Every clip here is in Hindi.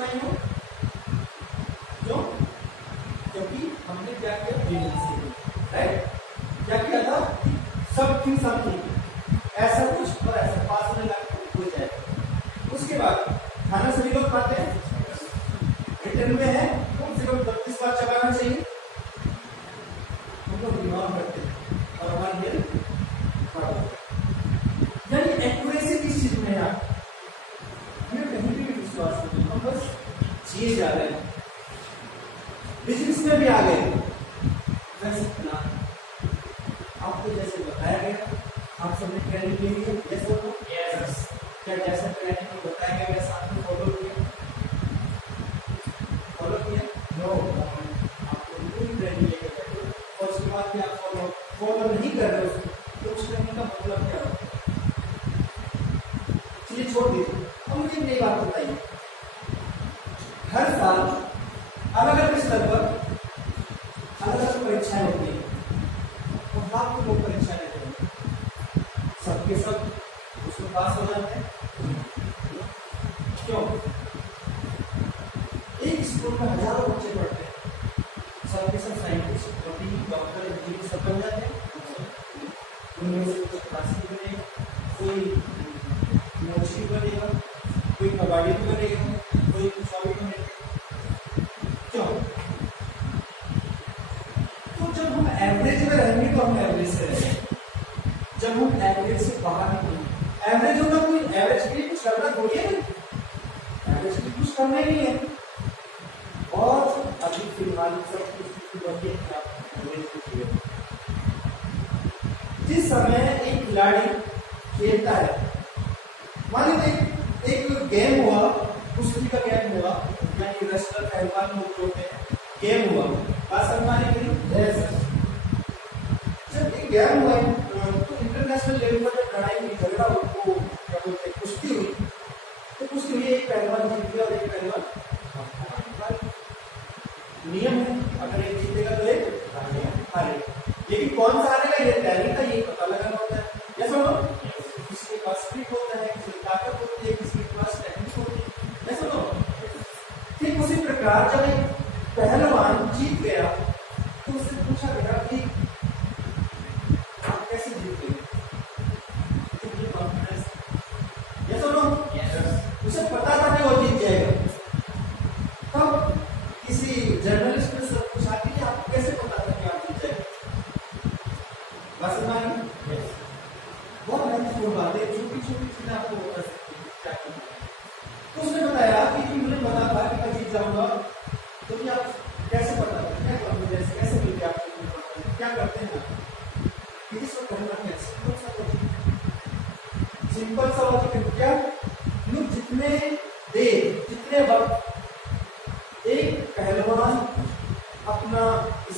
नहीं हो, क्यों? क्योंकि हमने क्या किया, बिजनेस, राइट? क्या किया था, समथिंग ऐसा कुछ और ऐसा पास में हो जाएगा। उसके बाद खाना सभी लोग खाते हैं, रिटर्न में है कम से कम 32 बार चबाना चाहिए, हम लोग बीमार करते हैं और हमारी हेल्थ खराब होती है। यानी एक्यूरेसी किस चीज में है, आप हमें कहीं भी विश्वास नहीं, हम बस जिए जा रहे हैं। बिजनेस में भी आ गए वैसे प्लान, आपको जैसे बताया गया, आप सबने ट्रेनिंग ले ली, यस और नो? यस। क्या जैसा ट्रेनिंग में बताया गया वैसा आपने फॉलो किया? फॉलो किया? नो। आप पूरी ट्रेनिंग लेकर बैठे और उसके बाद भी आप फॉलो नहीं कर रहे हो, तो उस ट्रेनिंग का मतलब क्या होगा? चलिए छोड़ दीजिए। अब मुझे एक नई बात बताइए, हर साल अलग अलग स्तर पर अलग अलग परीक्षाएं होती हैं, तो लाखों लोग परीक्षा देते हैं, सबके सब उसमें पास हो जाते हैं, क्यों? एक स्कूल में हजारों बच्चे पढ़ते हैं, सबके सब साइंटिस्ट, वकील, डॉक्टर, इंजीनियर सब बन जाते हैं। उनमें से कोई क्लासिक बनेगा, कोई मोची बनेगा, कोई कबाड़ी बनेगा, कोई कुछ और बनेगा, क्यों? तो जब हम एवरेज में रहेंगे तो हम एवरेज से रहेंगे, जब हम एवरेज से बाहर निकलेंगे, एवरेज होगा कोई एवरेज के लिए कुछ करना थोड़ी है, एवरेज के लिए कुछ करना ही नहीं है। और अभी फिलहाल सब कुछ बढ़िया क्या जिस समय एक खिलाड़ी खेलता है, मान लीजिए एक गेम हुआ, कुश्ती का गेम हुआ, यानी रेसलर पहलवान लोग होते हैं, गेम हुआ, बात समझने के लिए जब एक गेम हुआ तो इंटरनेशनल लेवल पर जब लड़ाई हुई, झगड़ा हो, क्या बोलते हैं, कुश्ती हुई, तो कुश्ती हुई, एक पहलवान जीत गया और एक पहलवान, नियम है, अगर एक जीतेगा तो एक हारेगा, लेकिन कौन सा हारेगा ये तय नहीं था, ये पता लगाना होता है, या सुनो, किसी के पास स्पीड होता है, किसी की ताकत होती है, किसी के पास टेक्निक होती है, या सुनो। ठीक उसी प्रकार जब एक पहलवान जीत गया तो उससे पूछा गया कि आप कैसे जीत गए, या सुनो, उसे पता था कि वो जीत जाएगा, तब किसी जर्नलिस्ट ने सब पूछा कि आपको कैसे पता था कि आप जीत जाएगा, बस मानी बहुत महत्वपूर्ण बात है, छोटी छोटी चीजें आपको बता सकती है क्या करना है। तो उसने बताया कि मुझे पता था कि मैं जीत जाऊंगा, तो क्या कैसे पता था, क्या कॉन्फिडेंस कैसे मिल गया आपको, क्या करते हैं किसी को करना है, सिंपल सा लॉजिक है, क्या लोग जितने देर जितने वक्त एक पहलवान अपना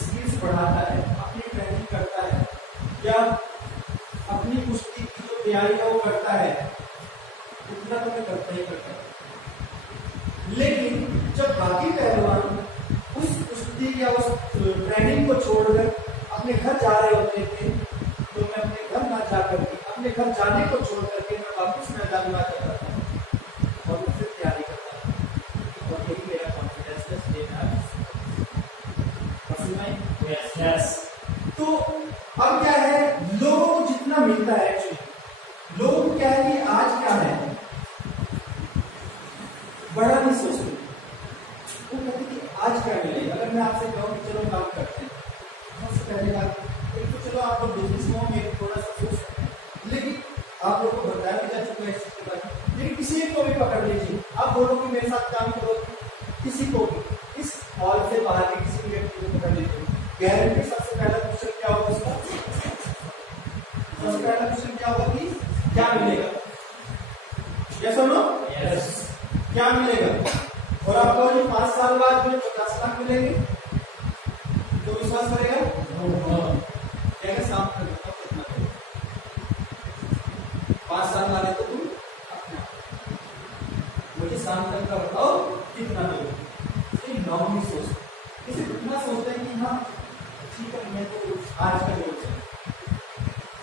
स्किल्स बढ़ाता है, अपनी ट्रेनिंग करता है, या अपनी कुश्ती की जो तैयारी है वो करता है, उतना तो मैं करता ही करता है, लेकिन जब बाकी पहलवान उस कुश्ती या उस ट्रेनिंग को छोड़कर अपने घर जा रहे होते थे, तो मैं अपने घर ना जाकर के, अपने घर जाने को छोड़ करके मैं वापस मैदान में आ जाता था और फिर तैयारी करता था, और यही मेरा कॉन्फिडेंस है स्टेट है। यस। तो अब क्या है, लोगों को जितना मिलता है, एक्चुअली लोग क्या है कि आज क्या है, बड़ा नहीं सोचते, वो कहते कि आज क्या मिलेगा। अगर मैं आपसे कहूँ कि चलो काम करते हैं, सबसे पहले बात एक तो चलो आप लोग बिजनेस में थोड़ा सा सोच सकते हैं, लेकिन आप लोग को बताया भी जा चुका है इस चीज के बारे में, लेकिन किसी एक को भी पकड़ लीजिए, आप बोलो कि मेरे साथ काम करो, किसी को भी इस हॉल से बाहर के किसी भी व्यक्ति को पकड़ लीजिए, गारंटी सबसे पहला क्वेश्चन क्या होगा उसका, सबसे पहला क्वेश्चन क्या होगा कि क्या मिलेगा, यस और नो? यस। क्या मिलेगा, और आपको 5 साल बाद मुझे 50 लाख मिलेंगे तो विश्वास करेगा, क्या शाम तक कितना 5 साल वाले तो तुम अपना मुझे शाम तक का बताओ कितना दोगे, नॉर्मली सोचते, किसी इतना सोचते हैं कि हाँ ठीक है मैं तो आज का लोग है,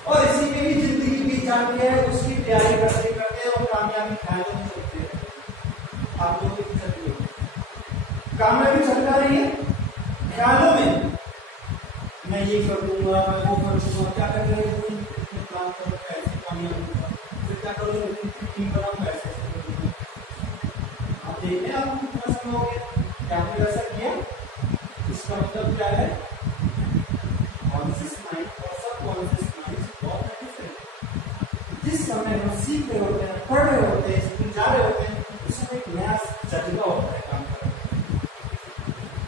और इसी में भी जिंदगी बीत जाती है, उसकी तैयारी करते करते और कामयाबी खाए नहीं सकते, आप लोग की कामयाबी चल रही है ख्यालों में, मैं ये कर दूंगा, मैं वो कर दूंगा, क्या कर रहे हो काम करो ऐसे कामयाब होगा, फिर क्या करो टीम बनाऊंगा ऐसे करूंगा। आप देख रहे हैं आपको कितना समय हो गया क्या आपने वैसा किया। इसका मतलब क्या है, कॉन्शियस माइंड और सबकॉन्शियस माइंड बहुत डिफरेंट। जिस समय हम सीख रहे होते हैं, पढ़ रहे होते हैं, स्कूल जा रहे होते हैं, उस समय एक नया जज्बा होता है काम करने।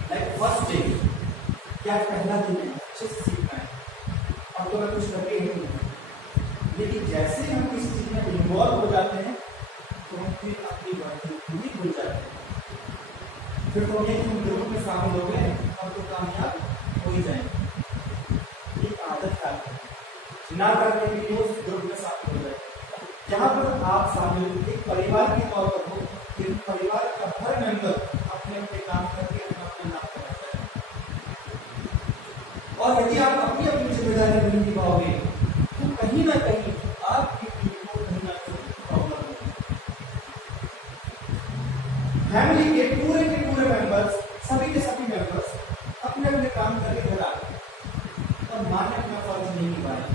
लाइक फर्स्ट डे, क्या पहला दिन है, अच्छे से सीखना है, अब तो मैं कुछ करके ही नहीं, लेकिन जैसे हम किसी चीज में इन्वॉल्व हो जाते हैं तो हम फिर अपनी बातें नहीं भूल जाते हैं। फिर तो ये तुम ग्रुप में शामिल हो गए और तो कामयाब हो ही जाएंगे। एक आदत है ना करने के लिए उस ग्रुप में शामिल हो जाए। जहाँ पर आप शामिल एक परिवार के तौर पर हो, फिर परिवार का हर मेंबर अपने अपने काम करके अपना नाम कराता है। और यदि आप अपनी अपनी जिम्मेदारी नहीं निभाओगे तो कहीं ना कहीं आपकी टीम को कहीं ना कहीं प्रॉब्लम होगी। फैमिली के पूरे मेंबर्स, सभी के सभी मेंबर्स अपने अपने काम करके घर आ गए और मां ने अपना फर्ज नहीं निभाया,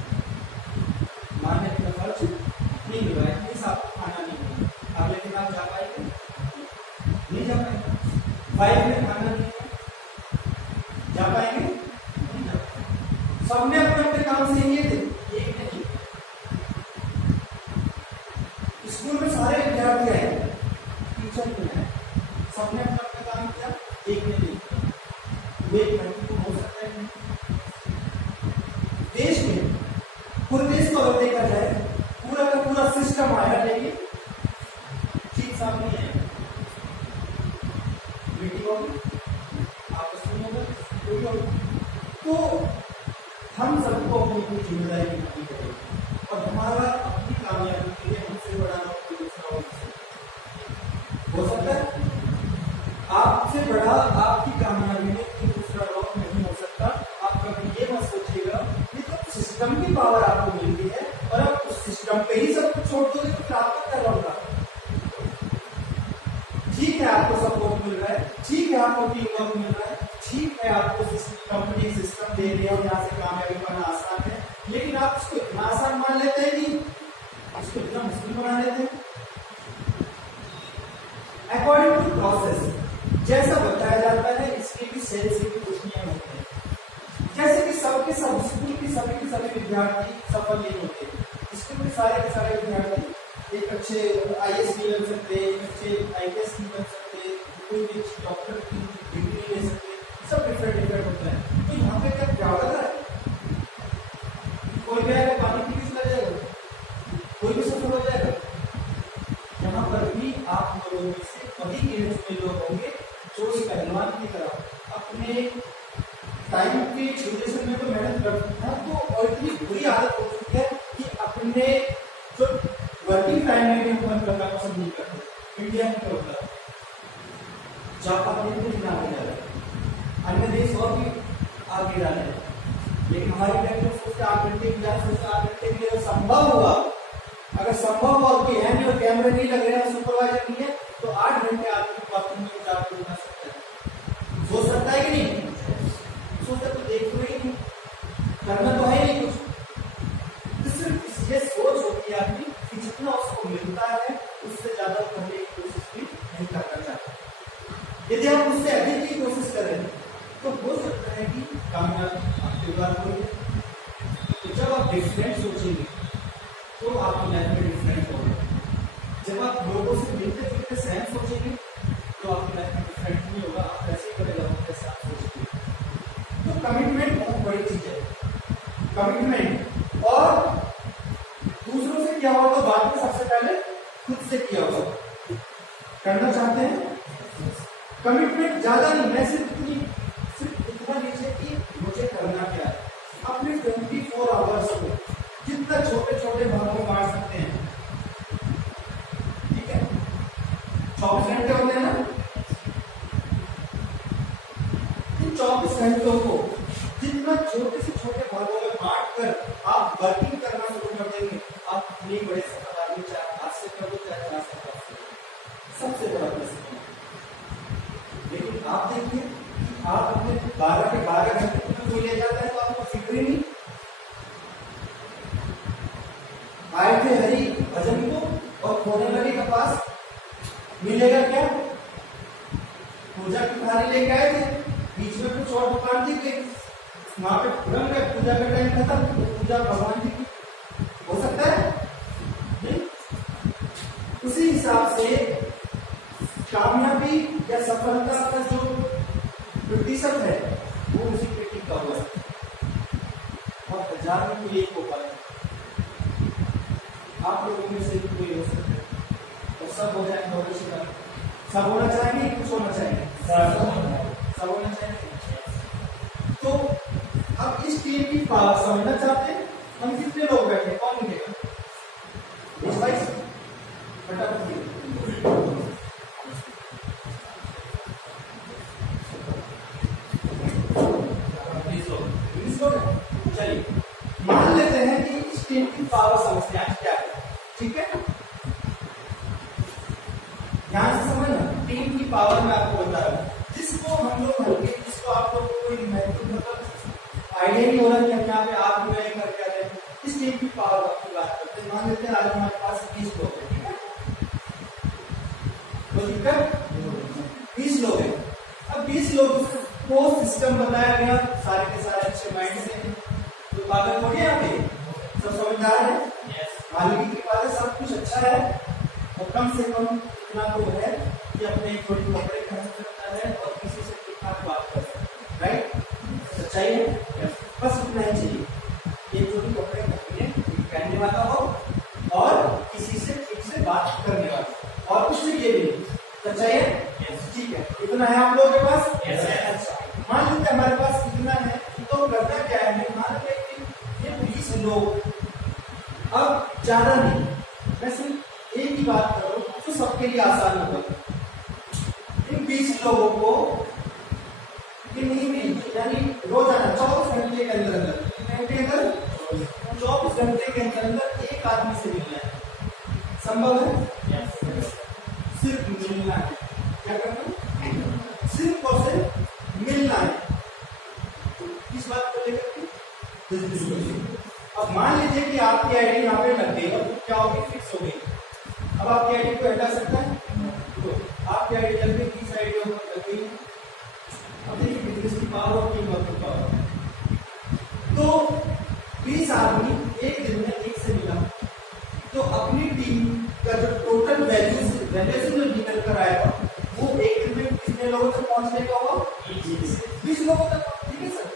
मां ने अपना फर्ज नहीं निभाया, इस आपको खाना नहीं मिला। अब लेकिन आप जा पाएंगे नहीं, जा पाएंगे। वाइफ ने खाना नहीं जा पाएंगे नहीं, जा पाएंगे। सबने अपने अपने काम से ये थे, एक नहीं। स्कूल में सारे विद्यार्थी आए, टीचर भी आए, सबने अपना अपना काम किया, एक ने नहीं किया। वो एक व्यक्ति को हो सकता है। देश में पूरे देश को अगर देखा जाए, पूरा का पूरा सिस्टम आया, लेकिन चीज साफ नहीं है। मीटिंग होगी, आपस में होगा, तो हम सबको अपनी अपनी जिम्मेदारी निभानी पड़ेगी और हमारा अपनी कामयाबी के लिए हमसे बड़ा कोई दूसरा हो सकता है। आपसे बड़ा आपकी कामयाबी में कोई दूसरा लोग नहीं हो सकता। आप कभी ये मत सोचिएगा कि तो सिस्टम की पावर आपको मिलती है और आप उस सिस्टम पे ही सब कुछ छोड़ दोगे तो आपको क्या होगा। ठीक है, आपको सपोर्ट मिल रहा है, ठीक है, आपको टीम वर्क मिल रहा है, ठीक है, आपको कंपनी सिस्टम दे रही है और यहाँ से कामयाबी पाना आसान है, लेकिन आप उसको इतना आसान मान लेते हैं कि उसको इतना मुश्किल बना लेते हैं। अकॉर्डिंग टू प्रोसेस जैसा बताया जाता है, इसके भी सेल से भी कुछ नियम होते हैं। जैसे कि सबके सब स्कूल के सभी विद्यार्थी सफल नहीं होते। स्कूल के सारे विद्यार्थी एक अच्छे IAS नहीं बन सकते, एक अच्छे IPS नहीं बन सकते, कोई भी डॉक्टर की डिग्री नहीं ले सकते, सब डिफरेंट होता है। तो यहाँ पे क्या हो रहा है, कोई भी आएगा पानी पी के चला जाएगा, कोई भी सफल हो जाएगा। यहाँ पर भी आप लोगों में से कभी के लोग होंगे जो इस पहलवान की तरह अपने टाइम के ड्यूरेशन में तो मेहनत करते हैं, तो और इतनी बुरी आदत हो चुकी है कि अपने जो वर्किंग टाइम में भी हम करना पसंद नहीं करते। इंडिया में क्या होता है, जापान में भी आगे जा रहा है, अन्य देश और भी आगे जा रहे हैं, लेकिन हमारी कंट्री सोचते 8 घंटे की जाए, सोचते 8 घंटे के लिए संभव हुआ, अगर संभव हुआ कि हैंड और कैमरे नहीं लग रहे हैं, सुपरवाइजर नहीं है, तो 8 घंटे आदमी बाथरूम में जाकर बना सकता है। सोच सकता है कि नहीं, सोचता तो देख ही नहीं, करना तो है नहीं कुछ। तो सिर्फ ये सोच होती है आदमी कि जितना उसको मिलता है उससे ज्यादा करने की कोशिश भी नहीं करना चाहता। यदि आप उससे अधिक की कोशिश करें तो हो सकता है कि कामयाबी आपके द्वारा हो जाए। तो जब आप डिफरेंट सोचेंगे तो आपकी लाइफ में डिफरेंट होगा। जब आप लोगों से मिलते जुलते सहन सोचेंगे तो आपकी लाइफ में डिफरेंट नहीं होगा, आप ऐसे ही करेगा जैसे आप सोचेंगे। तो कमिटमेंट बहुत बड़ी चीज है, कमिटमेंट। और दूसरों से किया होगा तो बाद में सबसे पहले खुद से किया होगा। करना चाहते हैं कमिटमेंट, ज्यादा नहीं, मैं सिर्फ इतना लीजिए कि मुझे करना क्या है। अपने 24 आवर्स को जितना छोटे छोटे भागों में बांट सकते हैं, ठीक है, 24 घंटे होते हैं ना, इन 24 घंटों को जितना छोटे से छोटे भागों में बांट कर आप वर्किंग करना शुरू कर देंगे, आप अपने बड़े सफल आदमी, चाहे आज से कर दो चाहे 4 साल बाद से, सबसे बड़ा प्रश्न। लेकिन आप देखिए कि आप अपने 12 के 12 घंटे में कोई ले जाता है तो आपको फिक्र ही नहीं। आए थे हरि भजन को और खोने लगे कपास, मिलेगा क्या? पूजा की थाली लेके आए थे, बीच में कुछ और दुकान दिख गई, वहां पे रंग गए, पूजा का टाइम खत्म, तो पूजा भगवान जी की हो सकता है नहीं? उसी हिसाब से कामयाबी या सफलता का जो प्रतिशत है वो उसी पे टिका हुआ है, और 1000 में कोई एक हो पाए, आप लोगों में से कोई हो सकता है, और सब हो जाए भविष्य का। सब होना चाहिए, कुछ होना चाहिए, सब होना चाहिए। तो अब इस टीम की पावर समझना चाहते हैं, हम कितने लोग बैठे, कौन मिलेगा? 20-22 फटाफट चलिए मान लेते हैं कि इस टीम की पावर समझते हैं क्या है, ठीक है? ध्यान से समझना, टीम की पावर में आपको बता रहा हूं, जिसको हम लोग हल्के, जिसको आप लोग को कोई मतलब आइडिया नहीं हो रहा कि हम यहाँ पे आप मैं कर क्या रहे हैं, इस टीम की पावर की बात करते हैं। मान लेते हैं आज हमारे पास 20 लोग हैं, ठीक है? तो दिक्कत 20 लोग हैं। अब 20 लोग को सिस्टम बताया गया, सारे के सारे अच्छे माइंड से, तो पागल हो गया यहाँ पे, सब समझदार है, मालिक की कृपा से सब कुछ अच्छा है, और कम से कम इतना तो है कि अपने थोड़ी कपड़े खरीद सकता है और किसी से ठीक ठाक बात कर सकता है, राइट? सच्चाई है, बस इतना ही चाहिए, एक जोड़ी कपड़े पहनने वाला हो और किसी से ठीक से बात करने वाला, और कुछ चाहिए भी नहीं, सच्चाई है, ठीक है? इतना है आप लोगों के पास? अच्छा, मान लीजिए हमारे पास इतना है, तो करना क्या है, मान लीजिए कि ये 20 लोग, अब ज्यादा नहीं, मैं सिर्फ एक ही बात करूं तो सबके लिए आसान होगा। इन 20 लोगों को यानी रोजाना 24 घंटे के अंदर 24 घंटे के अंदर एक आदमी से मिलना है, संभव है? सिर्फ मिलना है, क्या करना है? सिर्फ और सिर्फ मिलना है। किस बात को लेकर? अब मान लीजिए कि आपकी आईडी यहाँ पे लग गई और क्या होगी, फिक्स हो गई। अब आपकी आईडी को हटा सकता है, तो आपकी आईडी लग गई, 30 आईडी लग गई। अब देखिए बिजनेस की पावर और कीमत की पावर, तो 20 आदमी एक दिन में एक से मिला, तो अपनी टीम का जो टोटल वैल्यूएशन जो निकल कर आएगा वो एक दिन में कितने लोगों तक पहुंचने का होगा? 20 लोगों तक, ठीक है सर?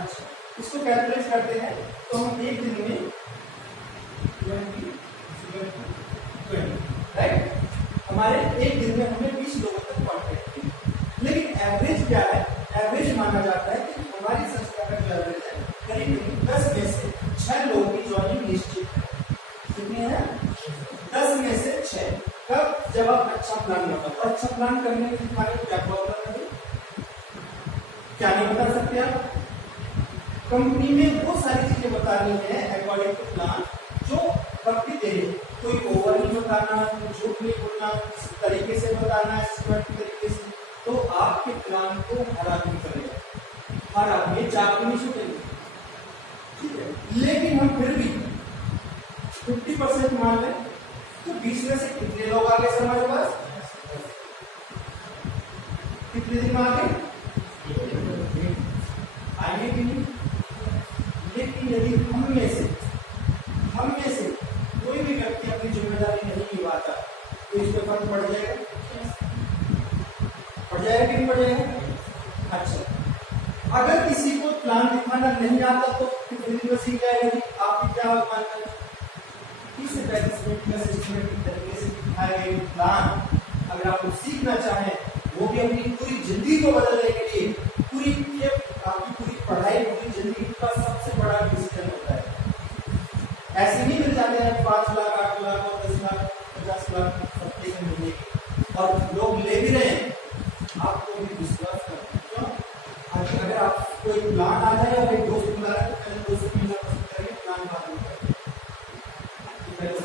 अच्छा, इसको कैलकुलेट करते हैं, तो हम एक दिन में 20, राइट? हमारे एक दिन में हमें 20 लोगों तक कॉन्टेक्ट किया, लेकिन एवरेज क्या है? एवरेज माना जाता है कि हमारी संस्था का जो एवरेज है करीब 10 में से 6 लोगों की ज्वाइनिंग निश्चित है। कितनी है? 10 में से 6। कब? जब आप अच्छा प्लान बताओ। अच्छा प्लान करने के लिए क्या प्रॉब्लम है? क्या नहीं बता सकते आप? कंपनी में वो सारी चीजें बतानी है अकॉर्डिंग टू प्लान, जो कंपनी दे रही है। कोई ओवर नहीं बताना, झूठ नहीं बोलना, किस तरीके से बताना, सिस्टमैटिक तरीके से, तो आपके प्लान को हर आदमी करेगा, हर आदमी चाप नहीं छूटेगा, ठीक है? लेकिन हम फिर भी 50% मान लें, तो 20 में से कितने लोग आगे सर हमारे पास? कितने दिन आगे आएंगे कि नहीं? लेकिन यदि हम में से कोई भी व्यक्ति अपनी जिम्मेदारी नहीं निभाता, तो इस पर फर्क पड़ जाएगा? पड़ जाएगा कि नहीं पड़ जाएगा? अच्छा, अगर किसी को प्लान दिखाना नहीं आता तो कितने दिन में सीख जाएगा? आपकी क्या मानना है? सिस्टमैटिक तरीके से दिखाए गए प्लान अगर आप सीखना चाहें, वो भी अपनी पूरी जिंदगी को बदलने के लिए, आपकी पूरी पढ़ाई, पूरी जिंदगी का सबसे बड़ा डिसीजन होता है। ऐसे नहीं मिल जाते हैं 5 लाख, 8 लाख और 10 लाख, 50 लाख हफ्ते के महीने के, और लोग ले भी रहे हैं। आपको भी विश्वास करना, क्यों? अगर आप कोई प्लान आ जाए और एक दोस्त बुला रहे हैं, तो पहले दोस्त मिलना पसंद करेंगे, प्लान बाद में करेंगे।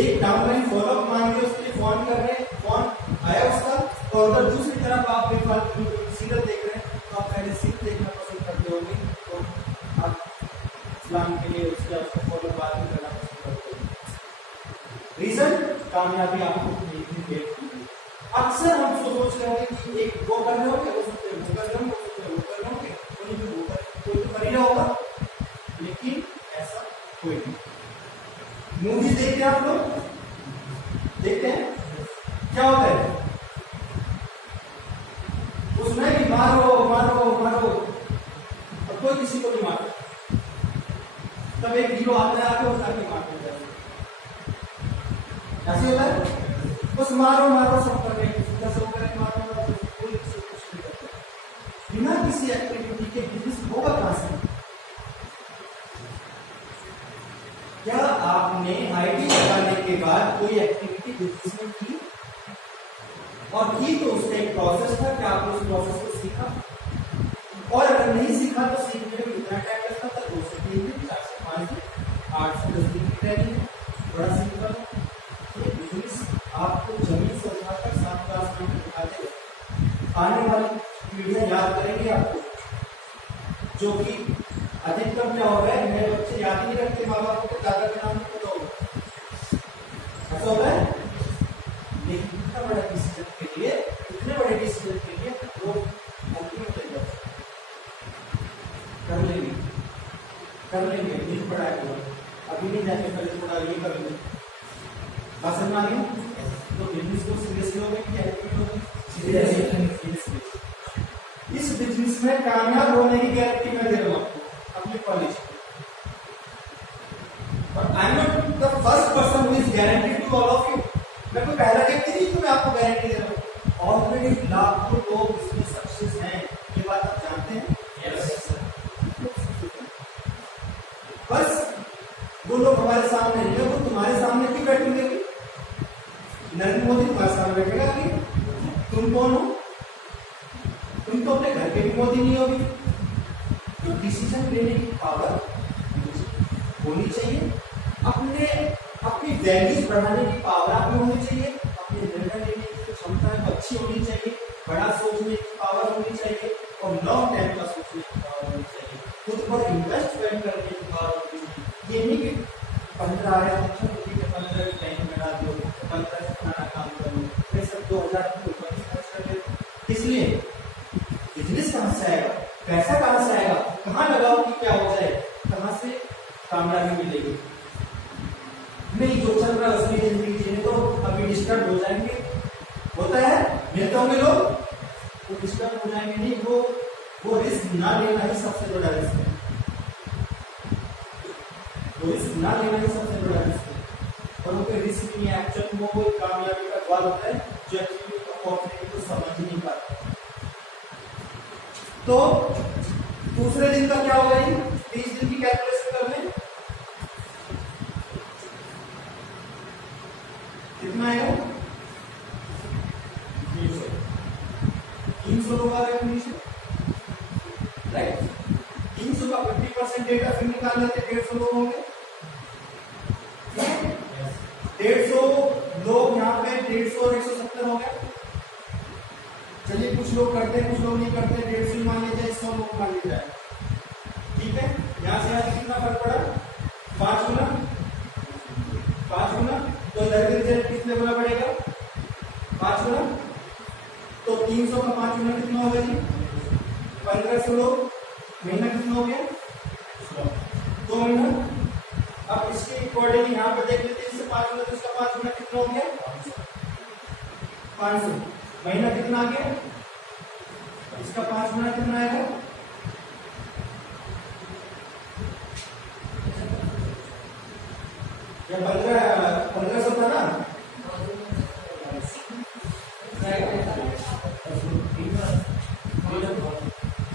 एक डाउनलाइन फॉलोअप मान के उसके लिए फोन कर रहे हैं, फोन आया उसका, और अगर दूसरी तरफ आप बेफालतू सीरियल देख रहे हैं तो आप पहले सीरियल देखना पसंद करते होंगे, तो आप इस्लाम के लिए उसको फॉलो बाद में करना पसंद करते हैं। रीजन कामयाबी आपको नहीं देती। अक्सर हम सोच रहे होंगे कि एक वो कर रहे होंगे, वो सोचते वो कर रहे होंगे, वो सोचते वो कर रहे होंगे, कोई तो कर ही रहा होगा, लेकिन ऐसा कोई नहीं। मूवीज देखते हैं आप लोग, देखते हैं क्या होता है उसमें भी मारो मारो मारो और कोई किसी को नहीं मारता, तब एक हीरो आता है आके उस आके मारते हैं। ऐसे होता है, बस मारो मारो सब कर रहे हैं, मारो मारो, कोई किसी को कुछ नहीं करता बिना किसी एक्टिविटी के। बिजनेस होगा कहां से? क्या आपने आईडी लगाने के बाद कोई एक्टिविटी बिजनेस में की? और की तो उसका एक प्रोसेस था, क्या आपने उस प्रोसेस को सीखा? और अगर नहीं सीखा तो सीखने में कितना टाइम लगता था? 2 से 3 दिन, 4 से 5 दिन, 8 से 10 दिन की ट्रेनिंग है, बड़ा सिंपल है। ये बिजनेस आपको जमीन से उठाकर 7 क्लास में दिखा देगा। आने वाली पीढ़ियां याद करेंगे आपको, जो कि अधिकतम क्या हो रहा है, मेरे बच्चे याद ही नहीं रखते माँ बाप को, दादा के नाम नहीं पता होगा, ऐसा हो रहा है। लेकिन इतना बड़ा डिसीजन के लिए, इतने बड़े डिसीजन के लिए लोग अल्टीमेट कर लेंगे नहीं पड़ा है, अभी नहीं जाके पहले थोड़ा ये कर लेंगे, बात समझ आ गई? तो बिजनेस को सीरियसली हो गई कि एक्टिविटी हो गई? इस बिजनेस में कामयाब होने की गारंटी मैं दे रहा हूँ अपने कॉलेज, और I am not the first person who is guaranteed to all of you. मैं कोई पहला व्यक्ति नहीं, तो मैं आपको गारंटी दे रहा हूँ। ऑलरेडी लाखों लोग इसमें सक्सेस हैं, ये बात आप जानते हैं? यस। बस वो लोग हमारे सामने नहीं है, वो तुम्हारे सामने क्यों बैठेंगे? नरेंद्र मोदी तुम्हारे सामने बैठेगा कि तुम कौन हो? तुम तो अपने घर के भी मोदी नहीं होगी। तो डिसीजन लेने की पावर होनी चाहिए, अपनी वैल्यूज बढ़ाने की पावर आप में होनी चाहिए, अपने निर्णय लेने की क्षमता अच्छी होनी चाहिए, बड़ा सोचने की पावर होनी चाहिए, और लॉन्ग टाइम का सोचने की पावर होनी चाहिए, खुद पर इन्वेस्टमेंट करने की पावर होनी चाहिए। ये नहीं कि 15 आया 15 बैंक में डाल दो, 15 से खाना काम कर लो, फिर सब 2000 के ऊपर खर्च कर दो। इसलिए बिजनेस कहां से आएगा, पैसा कहां से आएगा, कहां लगाओ कि क्या हो जाए, कहां से कामयाबी मिलेगी? नहीं, जो चल रहा है उसकी जिंदगी जीने दो, अभी डिस्टर्ब हो जाएंगे। होता है, मिलते होंगे लोग, वो डिस्टर्ब हो जाएंगे। नहीं, वो रिस्क ना लेना ही सबसे बड़ा रिस्क है, वो रिस्क ना लेना ही सबसे बड़ा रिस्क है। और वो कोई रिस्क नहीं है, एक्चुअली वो कोई कामयाबी का द्वार होता है जो एक्चुअली अपॉर्चुनिटी को समझ ही नहीं पाता। तो दूसरे दिन का क्या होगा? 30 दिन की कैलकुलेशन कर लें, कितना आएगा? 300 लोग आ रहे नीचे, राइट? 300 का 50% डेटा फिर निकाल लेते, 150 लोग होंगे। 150 लोग यहाँ पे 150 और 170 हो गए। चलिए, कुछ लोग करते हैं, कुछ लोग नहीं करते, 150 मान लीजिए, 100 लोग मान लिया जाए, ठीक है। यहाँ से यहाँ से कितना फर्क पड़ा? 5 गुना, तो इधर के रिजल्ट कितने गुना बढ़ेगा? 5 गुना। तो 300 का 5 गुना कितना होगा जी? 1500 लोग, महीना कितना हो गया? 2 महीना। अब इसके अकॉर्डिंग यहाँ पे देख लेते हैं, इससे 5 गुना, तो इसका 5 गुना कितना हो गया? 500। महीना कितना आ गया? इसका 5 गुना कितना आएगा? या 1500 था ना?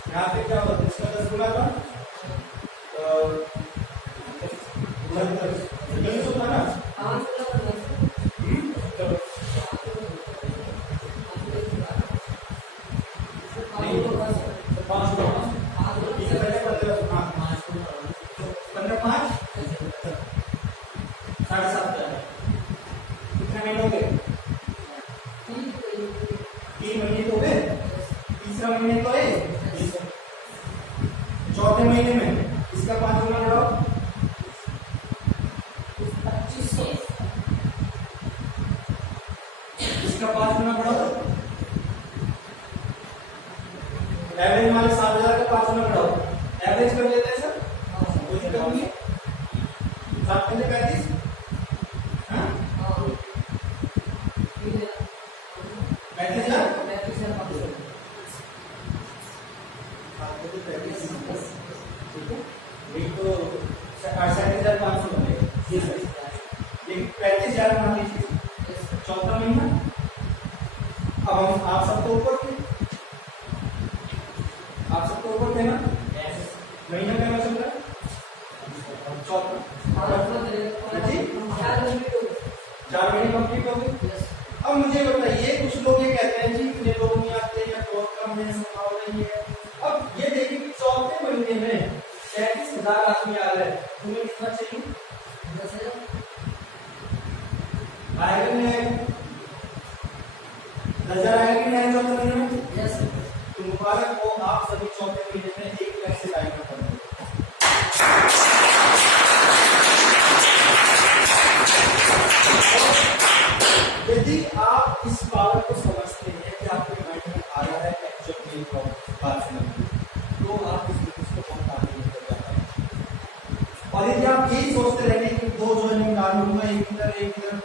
यहाँ पे क्या होता है? इसका 10 गुना था, 300 था ना? 3 महीने तो गए, तीसरा महीने तो है, चौथे महीने में इसका 5 गुना बढ़ाओ, 2500 इसका 5 गुना बढ़ाओ, एवरेज हमारे 7,000 का 5 गुना बढ़ाओ, एवरेज कर लेते हैं सर, कोई दिक्कत नहीं है। 7 पहले 35, हाँ 35,000, ठीक है, एक तो 68,500 बनेगा, लेकिन 35,000 मान लीजिए चौथा महीना। अब हम आप सबको ऊपर थे, आप सबको ऊपर थे ना, महीना क्या चल रहा है, चौथा, 4 महीने कंप्लीट हो गए। अब मुझे बताइए, कुछ लोग ये कहते हैं जी इतने लोग नहीं आते या बहुत कम है, संभावना नहीं है। अब ये देखिए कि चौथे महीने में 37,000 आदमी आ रहा है, तुम्हें कितना चाहिए, 10,000 आएगा नहीं आएगा, 10,000 आएगा कि नहीं आएगा चौथे महीने में। तो मुबारक हो, आप सभी चौथे महीने में 1 लाख से टाइम कर दो। यदि आप इस पावर को समझते हैं कि आपके माइंड में आ रहा है एक्चुअल में बात समझिए, तो आप इस बिजनेस को बहुत आगे लेकर जा पाएंगे। और यदि आप यही सोचते रहेंगे कि 2 ज्वाइनिंग डालूंगा, एक इधर 1,000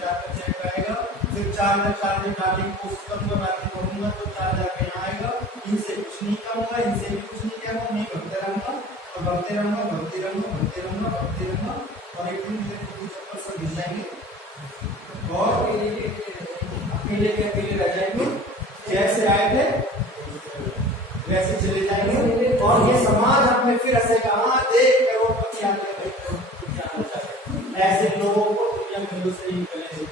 का चेक आएगा, फिर 4,000 डालने की कोशिश करूंगा, बातें करूंगा तो 4,000 का यहाँ आएगा, इनसे कुछ नहीं कम होगा, इनसे भी कुछ नहीं क्या होगा, नहीं बढ़ते रहूंगा और बढ़ते रहूंगा, बढ़ते रहूंगा, बढ़ते रहूंगा, बढ़ते रहूंगा, और एक दिन मुझे चक्कर से मिल जाएंगे और अकेले के अकेले रह जाएंगे, जैसे आए थे वैसे चले जाएंगे। और ये समाज अपने फिर ऐसे कहा देख करोड़पति आते भाई, करोड़पति आना चाहते, ऐसे लोगों को दुनिया में दूसरे निकलने से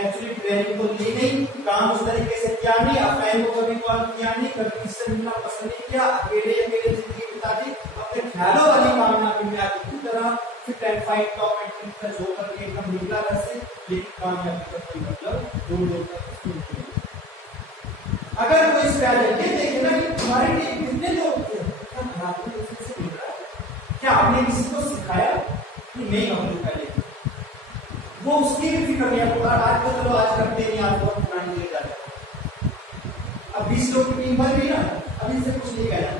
एक्चुअली ट्रेनिंग तो ली नहीं, काम उस तरीके से किया नहीं, अपने को कभी कॉल किया नहीं, कभी किससे मिलना पसंद नहीं किया, अकेले अकेले जिंदगी बिता दी, अपने ख्यालों वाली कामयाबी में आती तरह fit and fight top and का जो करके एकदम निकला घर से, लेकिन कामयाबी का कोई मतलब दूर दूर तक नहीं। अगर कोई इस प्यार ये देखे ना कि तुम्हारे लिए कितने लोग थे, क्या आपने किसी को सिखाया कि नहीं हम लोग पहले, वो उसकी भी फिक्र नहीं है, आज तो चलो आज करते नहीं, आज बहुत पुरानी ले जाते। अब 20 लोग की टीम बन गई ना, अभी से कुछ नहीं कहना,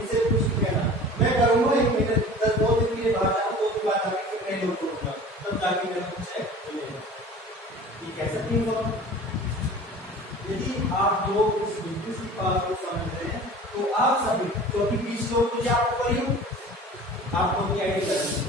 इनसे कुछ नहीं कहना, मैं करूंगा 1 महीने 2 दिन के लिए बाहर जाऊँ, 2 दिन बाद आके फिर नए लोग करूंगा, तब जाके मेरा कुछ है ये कह सकती हूँ। यदि आप लोग इस बिजनेस की बात को समझ रहे हैं तो आप सभी, क्योंकि 20 लोग मुझे आपको करिए, आप लोग की आईडी करेंगे,